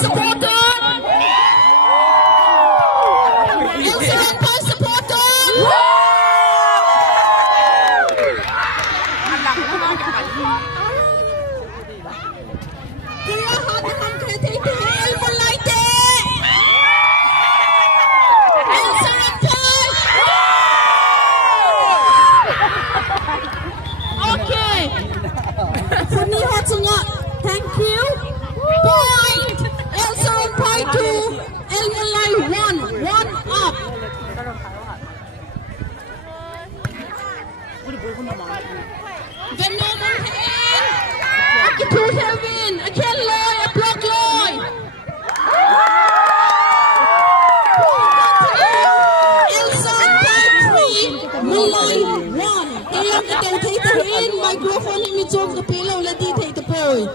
supporter. Excellent point supporter. Kailangan naman kaya Thei Mulai. Excellent point. Okay. Funny hot nga. Thank you. Point. Excellent point to Thei Mulai 1. 1 up. Then Momong hand. Aki to Kevin. I can't lie. I block lie. Excellent point 3. Mulai 1. Kaya kita Thei in microphone ni Mitchell kapila ulit di Thei Tapoy.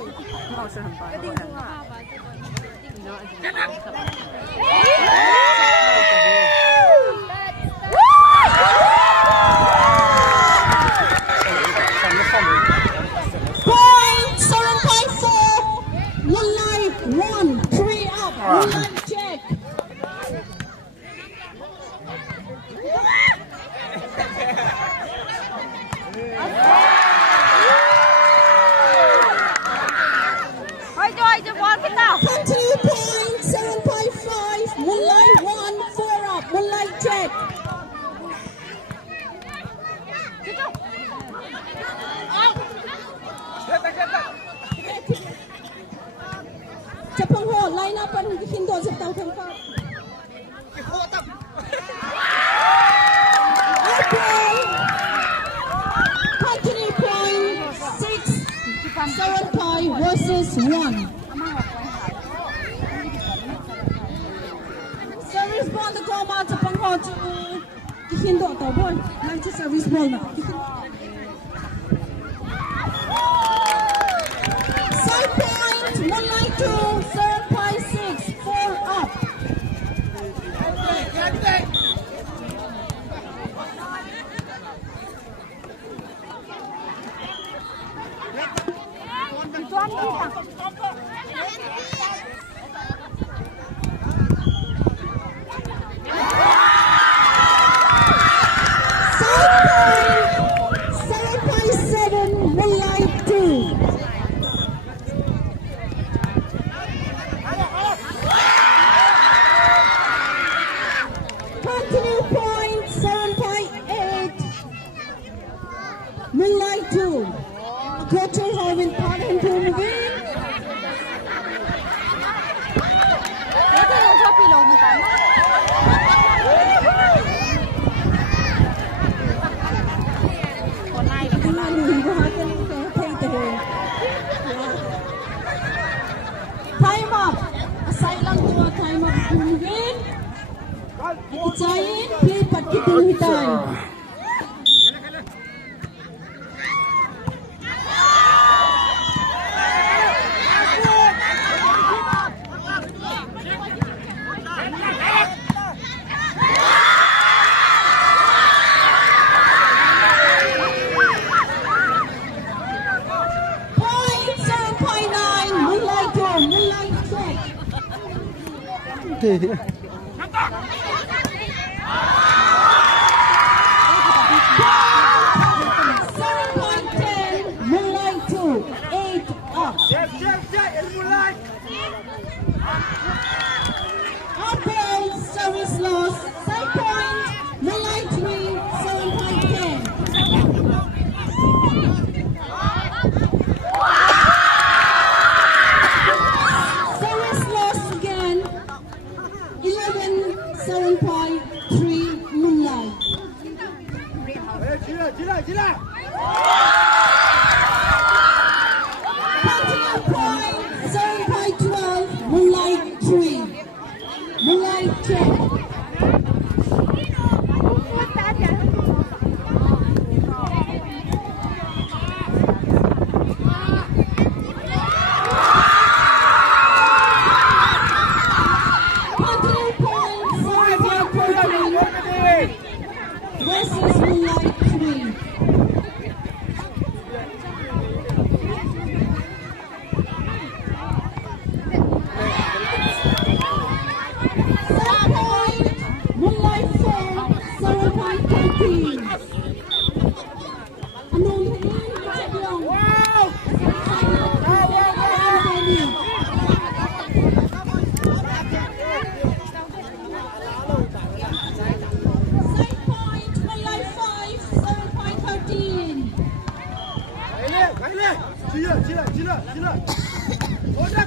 Point 7.4. Mulai 1. 3 up. Mulai check. Continue point 7.5. Mulai 1. 4 up. Mulai check. Japang ho, line up ang hindo sa tao tempat. Okay. Continue point 6. 7 versus 1. Service ball to come out Japang ho to hindo tao boy. Line to service ball na. Side point, 192, 7.6, 4 up. Side point, 7.7, 192. Continue point 7.8. Moonlight 2. Go to Harvin Pattern to win. Time up. Aside lang to time up to win. Icayin, play pat kitulutan. Point 7.9, Moonlight 2, Moonlight check. 7.10, Moonlight 2, 8 up. Okay, service loss, side point, Moonlight 3, 7.10. Service loss again, 11, 7.3, Moonlight. Continue point 7.12, Moonlight 3. Moonlight check. Continue point 7.14 versus Moonlight 3. Good.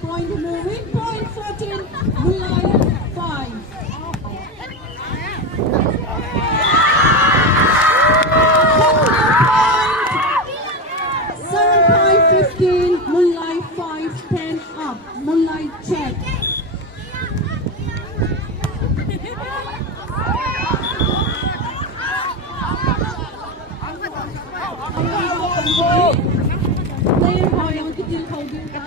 Point moving, point 14, Mulai 5. Point 15, Mulai 5, 10 up, Mulai check. Player point on to do holding down.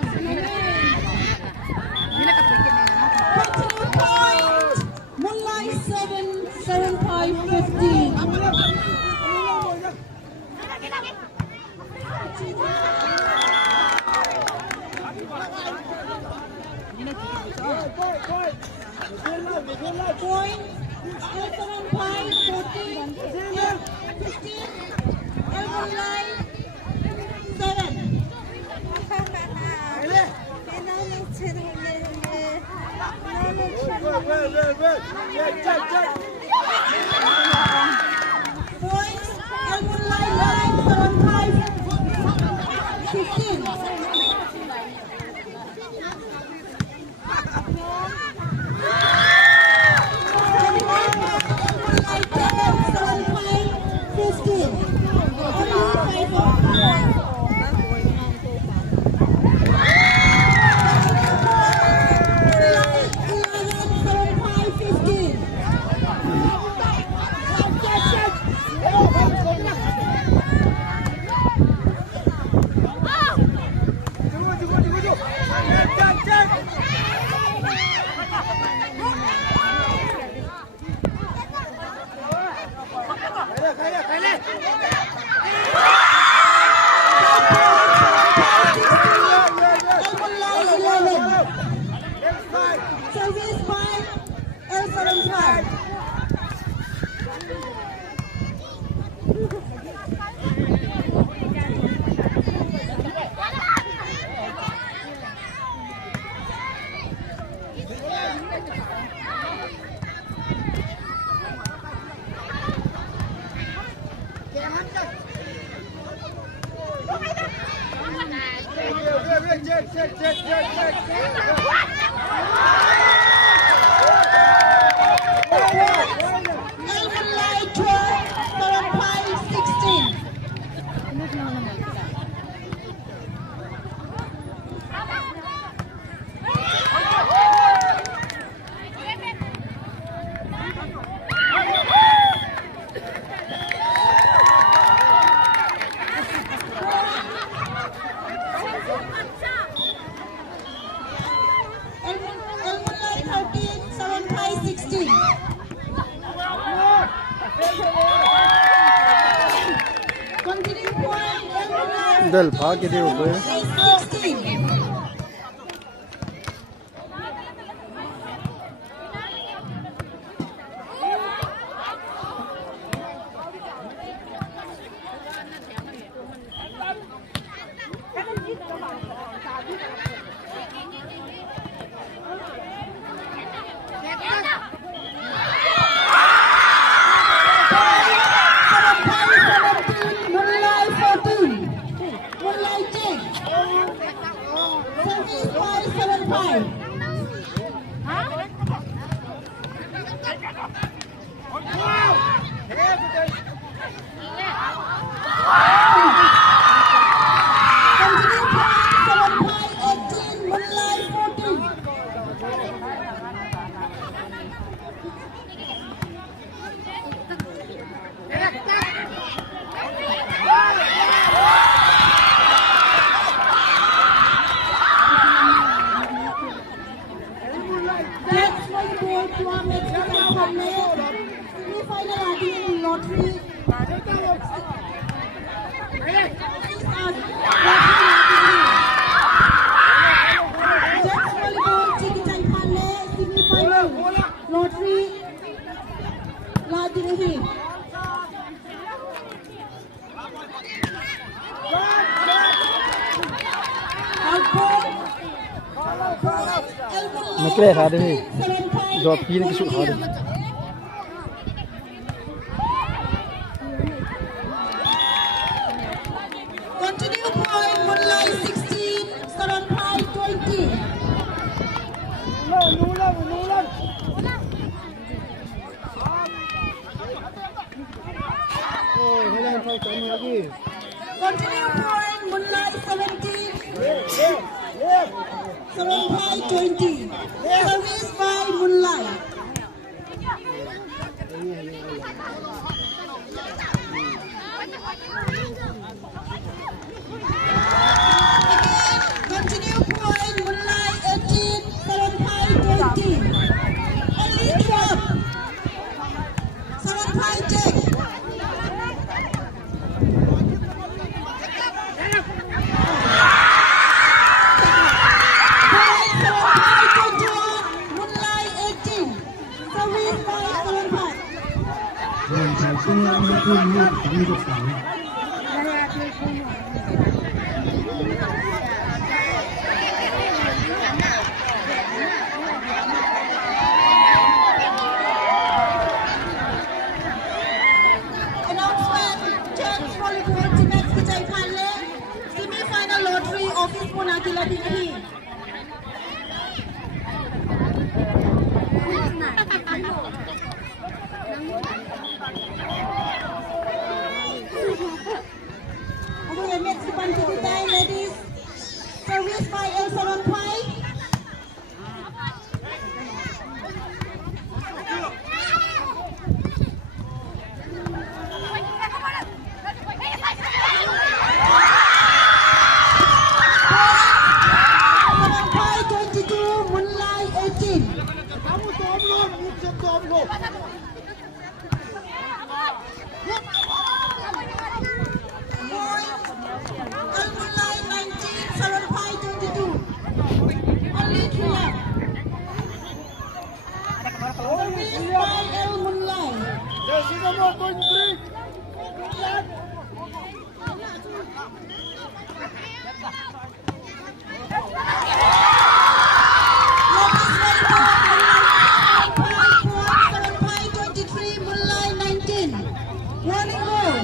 Point, Mulai 7, 7-5, 15. Point, 7-5, 14, 15, Mulai 7. Points, Mulai 9, 7-5, 15. Service by L75. Del भाग के दे ऊपर Mày cái này khá đi. Rồi pin cái sụn khá đi. Continue point, Moonlight 16, Saran Pai 20. Continue point, Moonlight 17, Saran Pai 20. Service by Moonlight. Continue point, Moonlight 18, Saran Pai 20. Only drop. Saran Pai check. Point Saran Pai 21, Moonlight 18. Service by Saran Pai. 我们在中央和中央同一个场。 Announcement, chance volleyball teammates Vijay Phanle, semi-final lottery office Punakila Dinahi. Okay, next one to the time, ladies. Service by El Saran Pai. Saran Pai 22, Moonlight 18. El Moonlight 19, Saran Pai 22. Only 3 left. Service by El Moonlight. Saran Pai 23, Moonlight 19. Warning goal.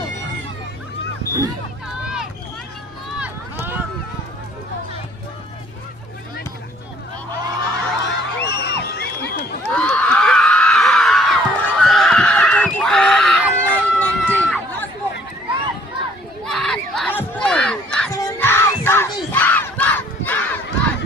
Last ball. Saran Pai service. Saran Pai 25.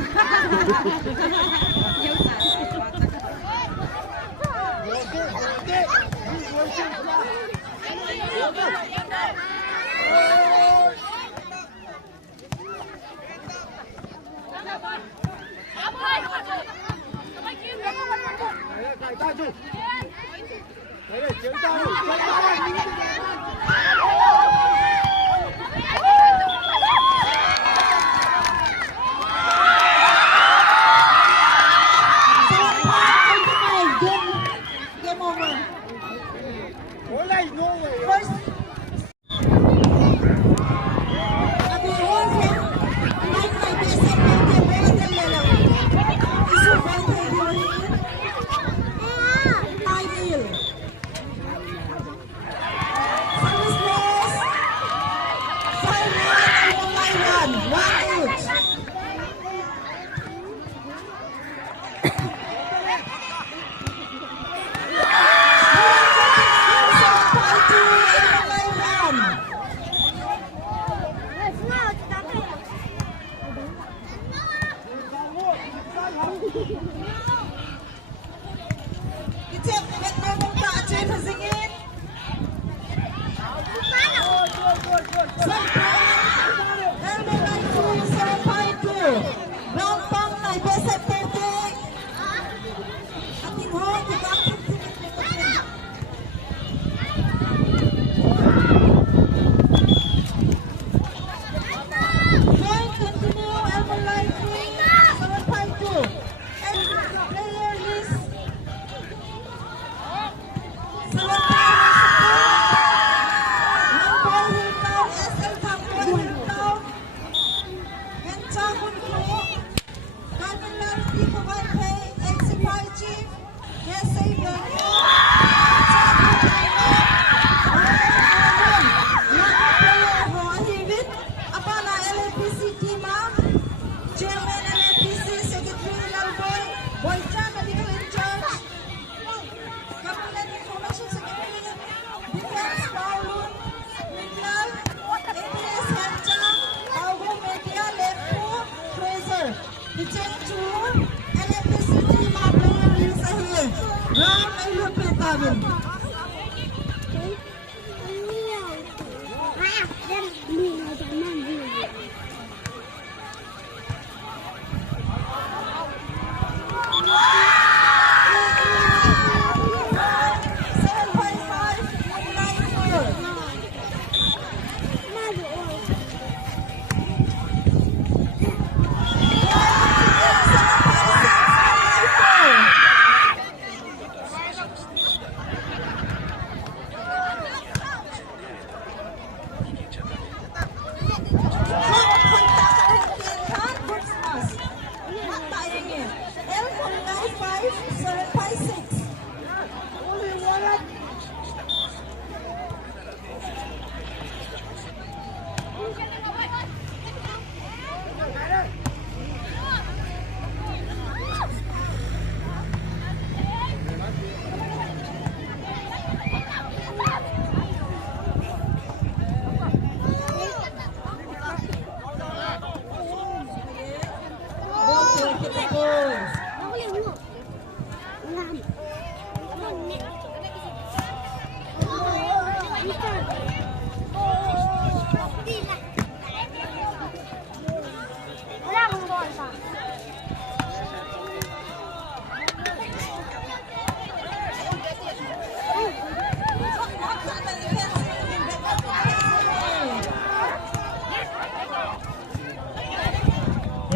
Game over. First. Abi Ahung like my best at the better than Lelo. Is your friend Thei? I will. Service loss. 5-1 and 1 each. Saran Women LAPC Secretarial Boy, Boychan Medical in Charge, Cabinet Information Secretary, Defense Paulun, Miguel, ABS Hancha, Ahung Media, Lempo, Fraser, Kitchen 2, LAPC team are playing Lisa here. Round and look at Kevin.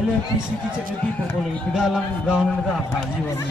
LAPC kicap lebih boleh pedalang ground negara haji wami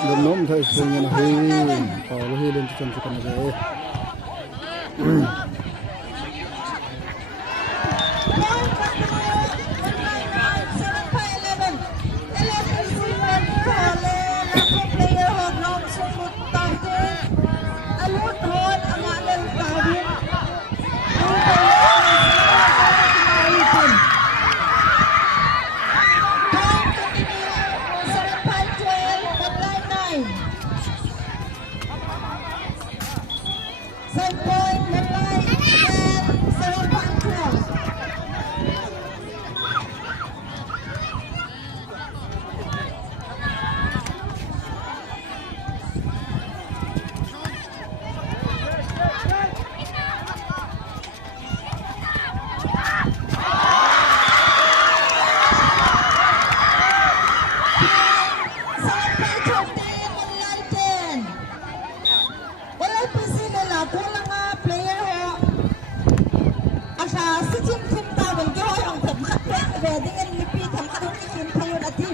dan nom saya sering kalau hilin cantikan aja One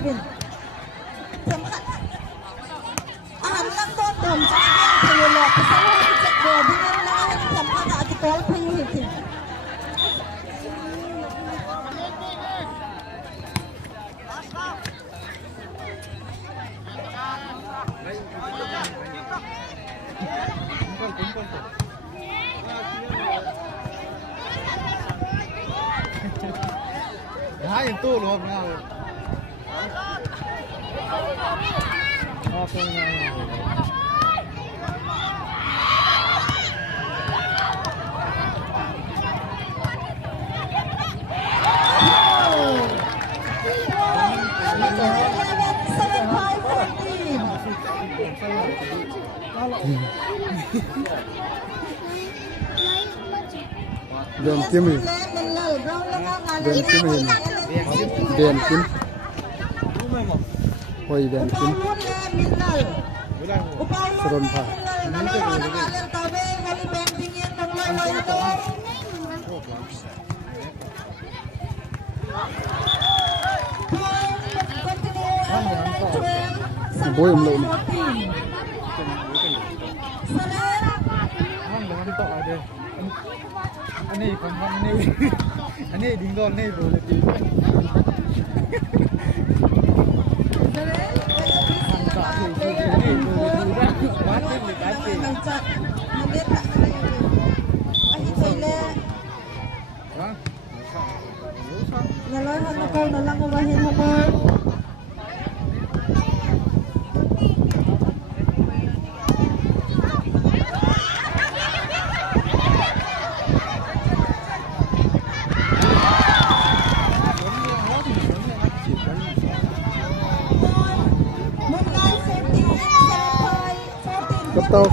Philippines. Aham lang doon doon sa kanyang payolo. Kasama ko sa ko. Bingan lang ang sa mga kaagitol payuhiti. Hai itu loh ngau. Apa Dan kimi. Dan kimi. Dan kim. Hoi dan kim. Seron pa. Boy umlo. Ani kon ani dingdol ni boleh ti. Nalahan ako na lang umahin mo mo.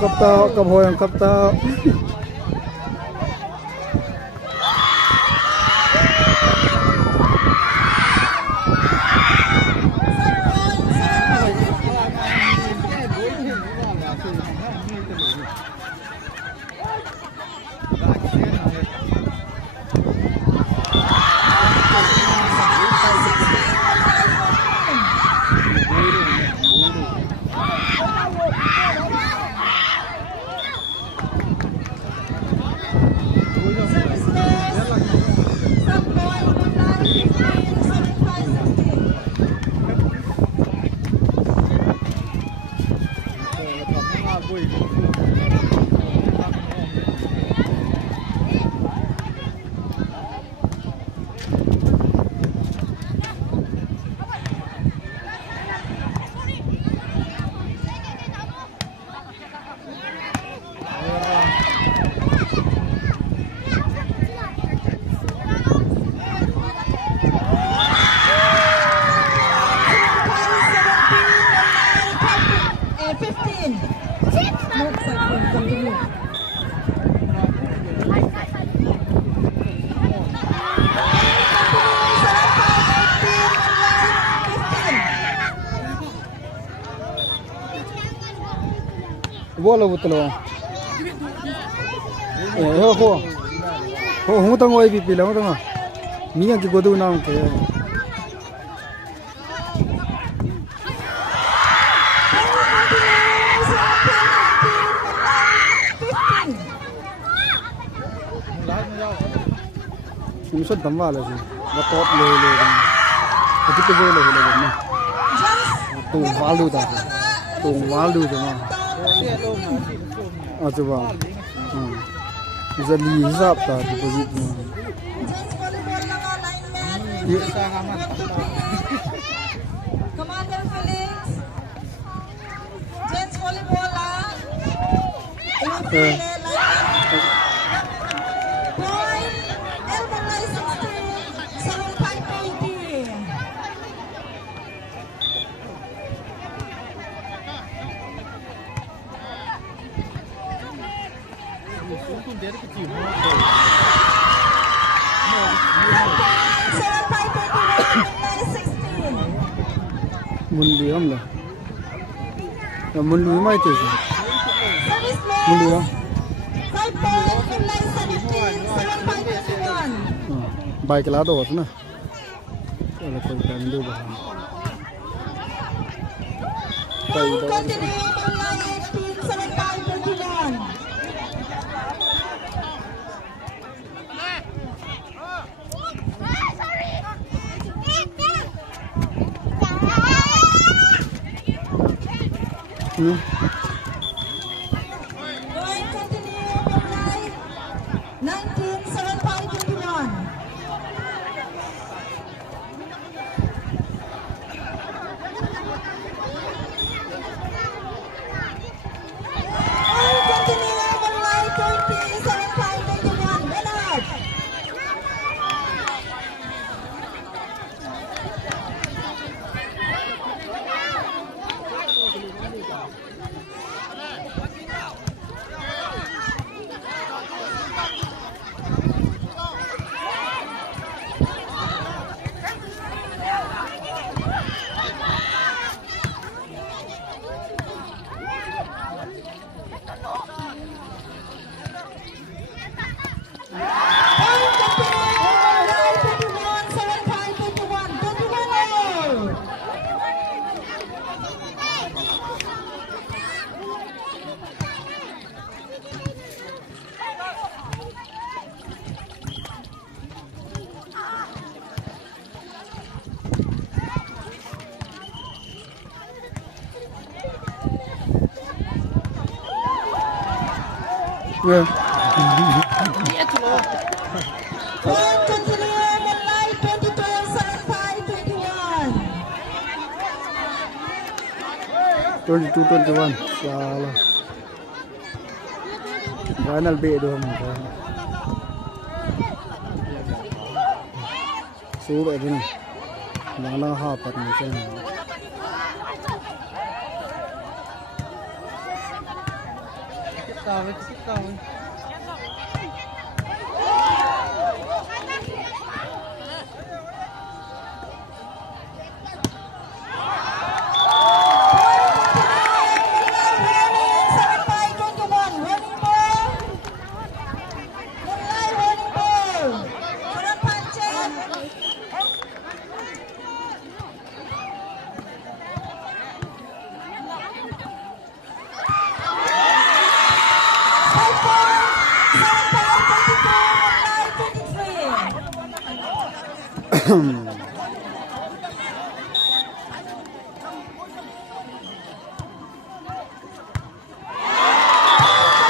Cấp tao, cầm hồi hàng cấp tao. Bola betul. Ho tang oi pipi la tang. Minyak ki godu naam ke. Musa damwa la si. Ba top le. Ati ke bola le na. Tung walu ta. Tung walu ta na. Coba. Bisa dihisap tak depositnya. Commander Felix. Gents volleyball Point, elbow line 16, 7580. Mundi हम ले, मुंडी में क्या है? मुंडी का? बाइक ला दो बस ना, चलो कोई टाइम दे बस। tay daw. continue mulai 18-75-21. Hmm. Point continue mulai 19-75-21. Point continue mulai 20-75-21. Bernard. Yeah. Point continue mulai 22-75-21. 22-21. Salah. Final B doon. Sudah din. Nala hapat mo siya.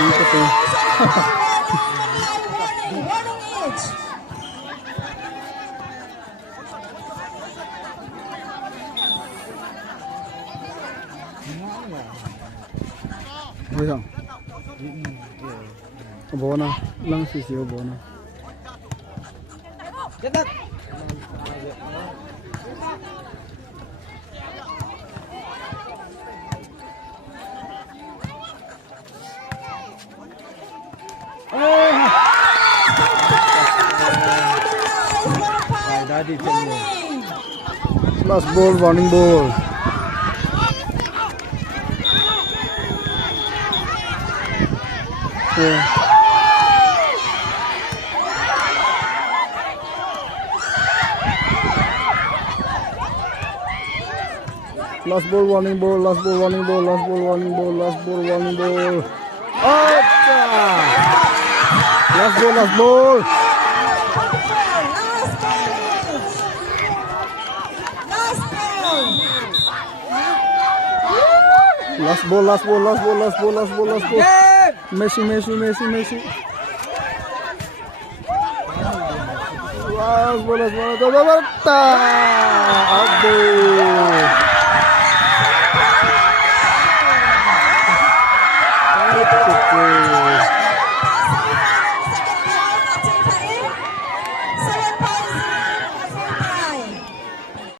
Ito po. Bisa. Bona lang sisi bona. Cepat. Last ball, warning ball. Yeah. Last ball, warning ball, last ball, warning ball, last ball, warning ball, last ball, warning ball. Acha! Last ball, last ball. Last ball, last ball, last ball, last ball, last ball, last ball. Messi, Messi, Messi, Messi. Last ball, last ball, last ball, Ahung.